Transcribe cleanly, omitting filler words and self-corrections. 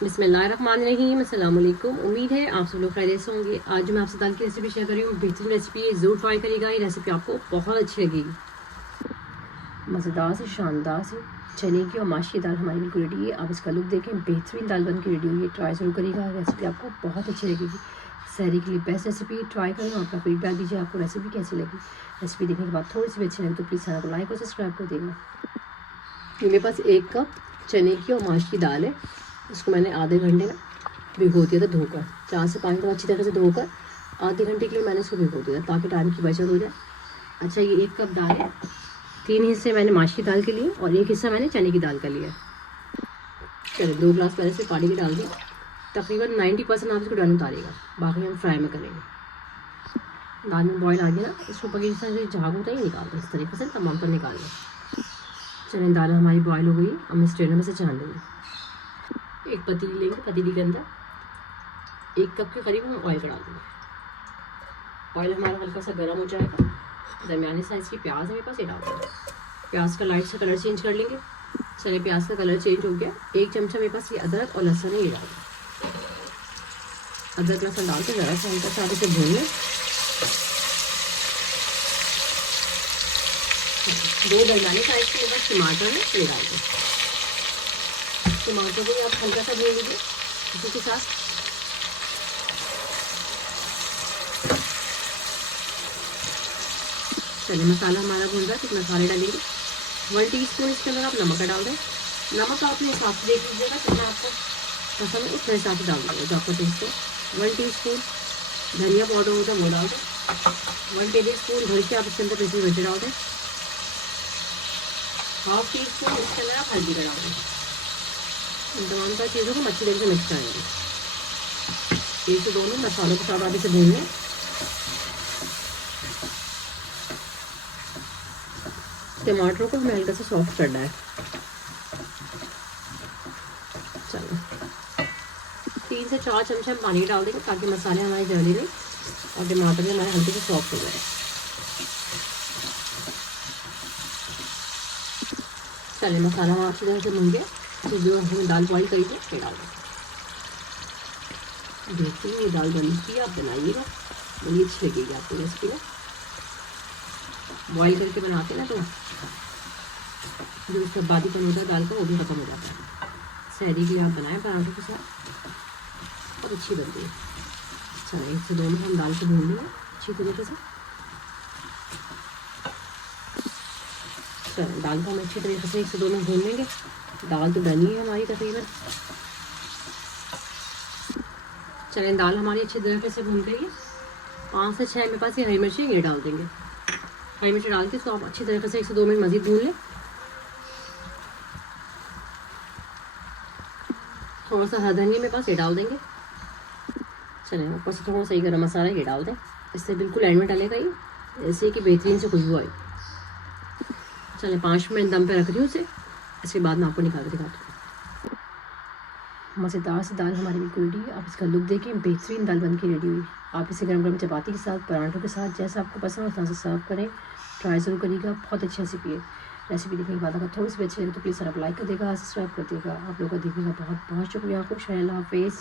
बिस्मिल्लाहिर्रहमानिर्रहीम, अस्सलाम वालेकुम। उम्मीद है आप सब लोग खैरियत से होंगे। आज मैं आपसे दाल की रेसिपी शेयर कर रही हूँ। बेहतरीन रेसिपी है, ज़रूर ट्राई करिएगा। ये रेसिपी आपको बहुत अच्छी लगेगी। मज़ेदार से शानदार से चने की और माश की दाल हमारी बिल्कुल रेडी है। आप इसका लुक देखें, बेहतरीन दाल बन के रेडी हुई है। ट्राई ज़रूर करिएगा, रेसिपी आपको बहुत अच्छी लगेगी। सहरी के लिए बेस्ट रेसिपी, ट्राई करें और अपना फीडबैक दीजिए आपको रेसिपी कैसी लगी। रेसिपी देखने के बाद थोड़ी सी भी अच्छी लगी तो प्लीज़ चैनल को लाइक और सब्सक्राइब कर देगा। मेरे पास 1 कप चने की और माश की दाल है। इसको मैंने आधे घंटे ना भिगो दिया था धोकर, 4 से 5 मिनट अच्छी तरह से धोकर आधे घंटे के लिए मैंने इसको भिगो दिया ताकि टाइम की बचत हो जाए। अच्छा, ये 1 कप दाल है। 3 हिस्से मैंने माश की दाल के लिए और 1 हिस्सा मैंने चने की दाल का लिया। चलिए 2 ग्लास पहले से पानी के डाल दिया। तकरीबन 90% आप इसको डन उतारेगा, बाकी हम फ्राई में करेंगे। दाल में बॉयल आ गया ना, इसको पकी से झाग होता ही निकाल दें इस तरीके से, तमाम पर निकाल लें। चलिए दाल हमारी बॉयल हो गई, हम स्ट्रेनर में से छान लेंगे। एक पतीली लेंगे, पतीली के अंदर 1 कप के करीब हम ऑयल डाल देंगे। ऑयल हमारा हल्का सा गर्म हो जाएगा। दरमियानी साइज़ की प्याज है मेरे पास, ये डाल देंगे। प्याज का लाइट सा कलर चेंज कर लेंगे। चलिए प्याज का कलर चेंज हो गया। 1 चमचा मेरे पास ये अदरक और लहसुन है, ये डाल दें। अदरक लहसुन डाल के ज़रा सा हल्का सा इसे भून लें। 2 दरमियानी साइज़ के बस टमाटर है, ये डाल दें। टमाटर को भी आप हल्का सा भून लीजिए इसी के साथ। चलिए मसाला हमारा भून रहा है, कुछ मसाले डालेंगे। 1 टीस्पून इसके अंदर आप नमक डाल दें। नमक आप अपने हिसाब से देख लीजिएगा, कितना आपको पसंद है उस हिसाब से डाल दीजिएगा जो आपका टेस्ट हो। 1 टीस्पून धनिया पाउडर होता है वो डाल दें। 1 टेबलस्पून भर के आप इसके अंदर पिसी मिर्ची डाल दें। 1/2 टीस्पून इसके अंदर आप हल्दी का डाल दें। इन तमाम सारी चीज़ों को अच्छी तरह से मिक्स करेंगे। 1 से 2 मिनट मसालों के साथ आप इसे भून लें। टमाटरों को हमें हल्का सा सॉफ्ट करना है। चलो 3 से 4 चमचे हम पानी डाल देंगे ताकि मसाले हमारे जल्दी नहीं और टमाटर भी हमारे हल्के से सॉफ्ट हो जाए। चलिए मसाला हम अच्छी तरह से भून गया। जो हमने दाल बॉईल करी थी ये डाल दें। देखते हैं ये दाल बनी थी, आप बनाइएगा, बड़ी अच्छी लगेगी आपको रेसिपी ना। बॉईल करके बनाते हैं ना तो जो उसका बादीपन होता है दाल का वो भी खत्म हो जाता है। सहरी के लिए आप बनाएं पराठों के साथ, बहुत अच्छी बनती है। चलिए 1 से 2 मिनट हम दाल को भून लेंगे अच्छी तरीके से। चलिए दाल को हम अच्छी तरीके से 1 से 2 मिनट भून लेंगे। दाल तो बनी है हमारी तकरीबन। चलें दाल हमारी अच्छी तरीके से भून गई है। 5 से 6 मेरे पास ये हरी मिर्ची ये डाल देंगे। हरी मिर्ची डाल के इसको आप अच्छी तरीके से 1 से 2 मिनट मज़ीद भून लें। थोड़ा सा हरा धनिया मेरे पास ये डाल देंगे। चलें ऊपर से थोड़ा सा ही गरम मसाला ये डाल दें। इससे बिल्कुल एंड में डालेगा ये, ऐसे कि बेहतरीन से खुशबू आए। चलें 5 मिनट दम पे रख रही हूँ उसे, इसके बाद मैं आपको निकाल के दिखाती हूँ। मज़ेदार सी दाल हमारी बिल्कुल रेडी है। आप इसका लुक देखें, बेहतरीन दाल बन के रेडी हुई। आप इसे गरम गरम चपाती के साथ, पराठों के साथ, जैसा आपको पसंद हो उस तरह से सर्व करें। ट्राई ज़रूर करिएगा, बहुत अच्छी रेसिपी है। रेसिपी देखने के बाद अगर थोड़ी सी भी अच्छी लगे तो प्लीज़ आप लाइक कर देगा, सब्सक्राइब कर देगा। आप लोगों का देखने का बहुत बहुत शुक्रिया। खुश रहें, अल्लाह हाफ़िज़।